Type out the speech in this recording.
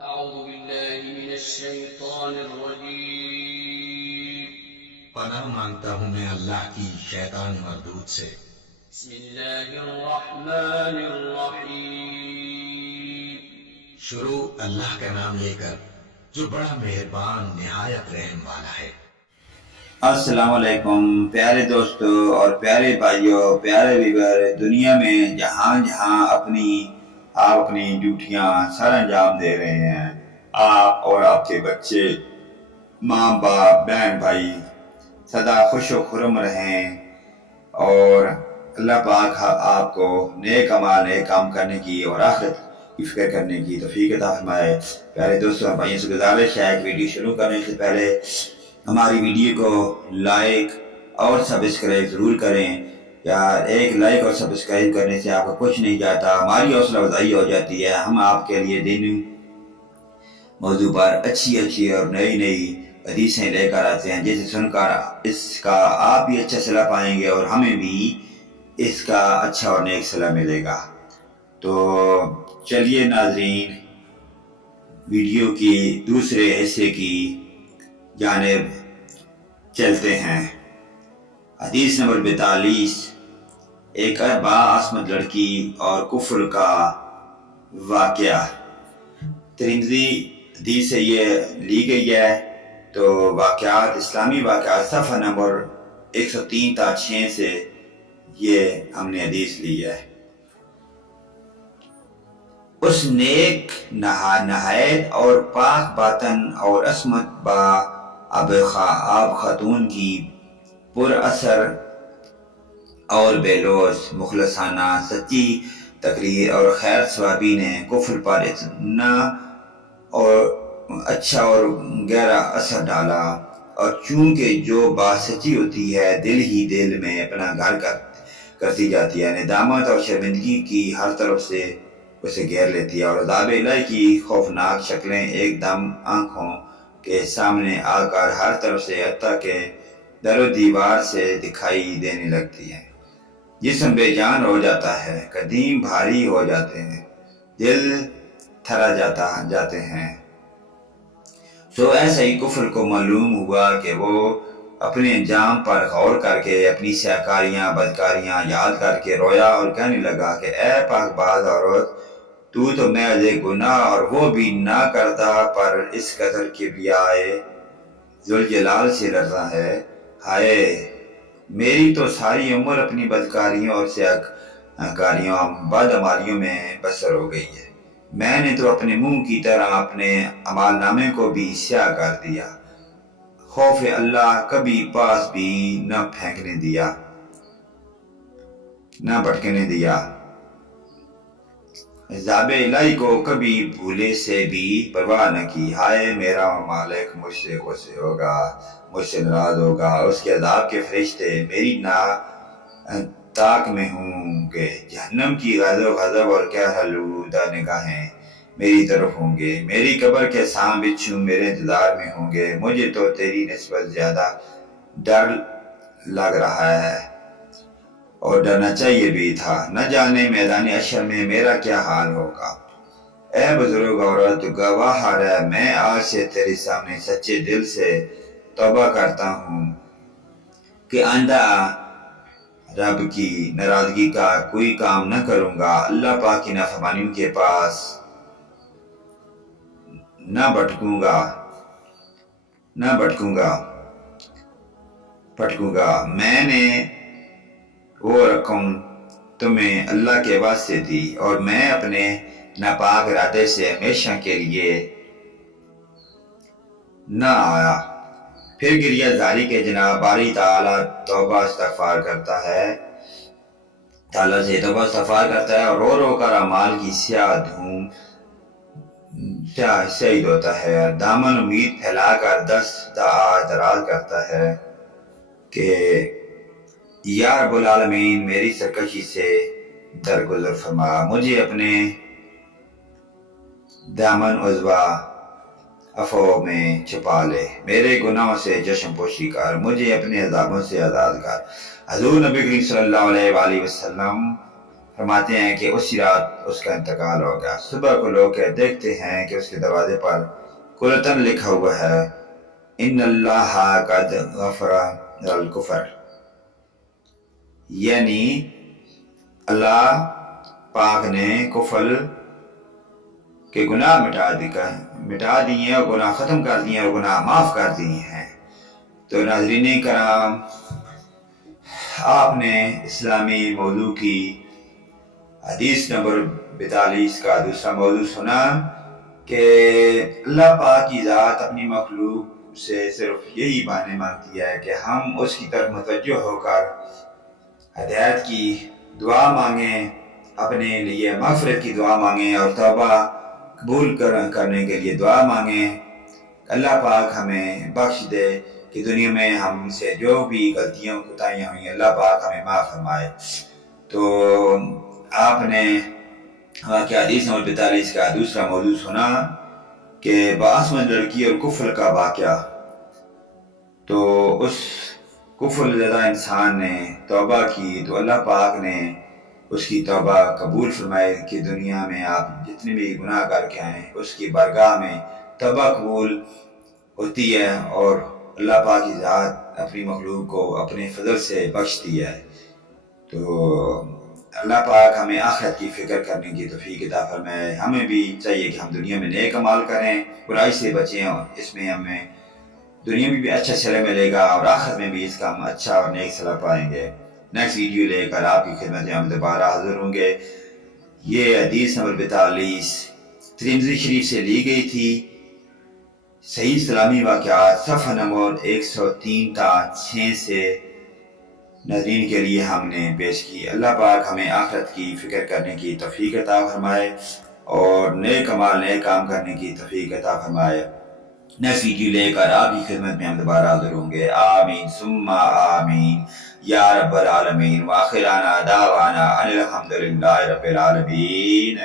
أعوذ بالله من الشيطان الرجيم. پناہ مانگتا ہوں میں اللہ کی شیطان مردود سے۔ بسم الله الرحمن الرحيم. شروع اللہ کا نام لے کر جو بڑا مہربان نہایت رحم والا ہے۔ السلام علیکم پیارے دوستو اور پیارے بھائیوں، پیارے ویور، دنیا میں جہاں جہاں آپ اپنی ڈیوٹیاں سر انجام دے رہے ہیں، آپ اور آپ کے بچے، ماں باپ، بہن بھائی سدا خوش و خرم رہیں اور اللہ پاک آپ کو نیک اعمال، نیک کام کرنے کی اور آخرت کی فکر کرنے کی توفیق عطا فرمائے۔ پیارے دوستو اور بھائیوں سے گزارش ہے کہ ویڈیو شروع کرنے سے پہلے ہماری ویڈیو کو لائک اور سبسکرائب ضرور کریں۔ یار ایک لائک اور سبسکرائب کرنے سے آپ کو کچھ نہیں جاتا، ہماری حوصلہ افزائی ہو جاتی ہے۔ ہم آپ کے لیے دن موضوع پر اچھی اور نئی حدیثیں لے کر آتے ہیں، جسے سن کر اس کا آپ بھی اچھا صلہ پائیں گے اور ہمیں بھی اس کا اچھا اور نیک صلہ ملے گا۔ تو چلیے ناظرین، ویڈیو کی دوسرے حصے کی جانب چلتے ہیں۔ حدیث نمبر 42، ایک باعصمت لڑکی اور کفر کا واقعہ۔ ترمذی حدیث سے یہ لی گئی ہے، تو واقعات، اسلامی واقعات، صفحہ نمبر 103 تا 6 سے یہ ہم نے حدیث لی ہے۔ اس نیک نہایت اور پاک باطن اور عصمت با آب خاتون کی پر اثر اور بے لوث مخلصانہ سچی تقریر اور خیر ثوابی نے کفر پر اتنا اور اچھا اور گہرا اثر ڈالا، اور چونکہ جو بات سچی ہوتی ہے دل ہی دل میں اپنا گھر کرتی جاتی ہے، ندامت اور شرمندگی کی ہر طرف سے اسے گھیر لیتی ہے، اور عذاب الہی کی خوفناک شکلیں ایک دم آنکھوں کے سامنے آ کر ہر طرف سے حتیٰ کہ در و دیوار سے دکھائی دینے لگتی ہے۔ جسم بے جان ہو جاتا ہے، قدیم بھاری ہو جاتے ہیں، دل تھرا جاتے ہیں۔ سو ایسا ہی کفر کو معلوم ہوا کہ وہ اپنے انجام پر غور کر کے اپنی سیاکاریاں، بدکاریاں یاد کر کے رویا اور کہنے لگا کہ اے پاک باز عورت، تو محض گناہ اور وہ بھی نہ کرتا پر اس قدر کبریاء ذوالجلال سے ڈرتا ہے۔ ہائے، میری تو ساری عمر اپنی بدکاریوں اور سیاکاریوں، بدعمالیوں میں بسر ہو گئی ہے۔ میں نے تو اپنے منہ کی طرح اپنے اعمال نامے کو بھی سیاہ کر دیا، خوف اللہ کبھی پاس بھی نہ پھینکنے دیا، نہ بھٹکنے دیا، عذاب الہی کو کبھی بھولے سے بھی پرواہ نہ کی۔ ہائے، میرا مالک مجھ سے غصے ہوگا، مجھ سے ناراض ہوگا، اس کے عذاب کے فرشتے میری طاق میں ہوں گے، جہنم کی غضب اور قہر آلودہ نگاہیں میری طرف ہوں گے، میری قبر کے سام بچھو میرے انتظار میں ہوں گے۔ مجھے تو تیری نسبت زیادہ ڈر لگ رہا ہے اور ڈرنا چاہیے بھی تھا، نہ جانے میدان حشر میں میرا کیا حال ہوگا۔ اے بزرگ عورت، گواہ رہ، میں آج سے تیرے سامنے سچے دل سے توبہ کرتا ہوں کہ آئندہ رب کی ناراضگی کا کوئی کام نہ کروں گا، اللہ پاک کی نافرمانیوں کے پاس نہ بھٹکوں گا۔ میں نے وہ رقم تمہیں اللہ کے واسطے دی اور میں اپنے ناپاک ارادے سے ہمیشہ کے لیے نہ آیا۔ پھر گریہ زاری کے جناب باری تعالیٰ توبہ استغفار کرتا ہے، اور رو رو کر اعمال کی سیاہی دھوتا ہے، دامن امید پھیلا کر دست دراز کرتا ہے کہ یا رب العالمین میری سرکشی سے درگزر فرما، مجھے اپنے دامن عفو میں چھپا لے، میرے گناہوں سے چشم پوشی کر، مجھے اپنے عذابوں سے آزاد کر۔ حضور نبی کریم صلی اللہ علیہ وآلہ وسلم فرماتے ہیں کہ اسی رات اس کا انتقال ہو گیا۔ صبح کو لوگ دیکھتے ہیں کہ اس کے دروازے پر کلتن لکھا ہوا ہے ان اللہ قد غفر الکفر، یعنی اللہ پاک نے کفر کے گناہ مٹا دیے اور گناہ ختم کر دیے اور گناہ معاف کر دیے ہیں۔ تو ناظرین کرام، آپ نے اسلامی موضوع کی حدیث نمبر 42 کا دوسرا موضوع سنا کہ اللہ پاک کی ذات اپنی مخلوق سے صرف یہی بہانے مانگتی ہے کہ ہم اس کی طرف متوجہ ہو کر ہدایت کی دعا مانگیں، اپنے لیے مغفرت کی دعا مانگیں اور توبہ قبول کرنے کے لیے دعا مانگیں۔ اللہ پاک ہمیں بخش دے کہ دنیا میں ہم سے جو بھی غلطیاں کوتاہیاں ہوئی اللہ پاک ہمیں معاف فرمائے۔ تو آپ نے واقعہ حدیث نمبر 42 کا دوسرا موضوع سنا کہ بآسمند لڑکی اور کفر کا واقعہ۔ تو اس کفر زدہ انسان نے توبہ کی تو اللہ پاک نے اس کی توبہ قبول فرمائے کہ دنیا میں آپ جتنے بھی گناہ کر کے آئیں اس کی بارگاہ میں توبہ قبول ہوتی ہے اور اللہ پاک کی ذات اپنی مخلوق کو اپنے فضل سے بخشتی ہے۔ تو اللہ پاک ہمیں آخرت کی فکر کرنے کی توفیق عطا فرمائے۔ ہمیں بھی چاہیے کہ ہم دنیا میں نیک عمال کریں، برائی سے بچیں، اور اس میں ہمیں دنیا میں بھی اچھا صلہ ملے گا اور آخرت میں بھی اس کا ہم اچھا اور نیک صلہ پائیں گے۔ نیکسٹ ویڈیو لے کر آپ کی خدمت میں ہم دوبارہ حاضر ہوں گے۔ یہ حدیث نمبر 42 ترمذی شریف سے لی گئی تھی۔ صحیح اسلامی واقعات صفحہ نمبر 103 تا 6 سے ناظرین کے لیے ہم نے پیش کی۔ اللہ پاک ہمیں آخرت کی فکر کرنے کی توفیق عطا فرمائے اور نیک عمال نیک کام کرنے کی توفیق عطا فرمائے۔ نیکسٹ ویڈیو لے کر آپ کی خدمت میں ہم دوبارہ حاضر ہوں گے۔ آمین ثم آمین یا رب العالمین، وآخر دعوانا ان الحمد للہ رب العالمین۔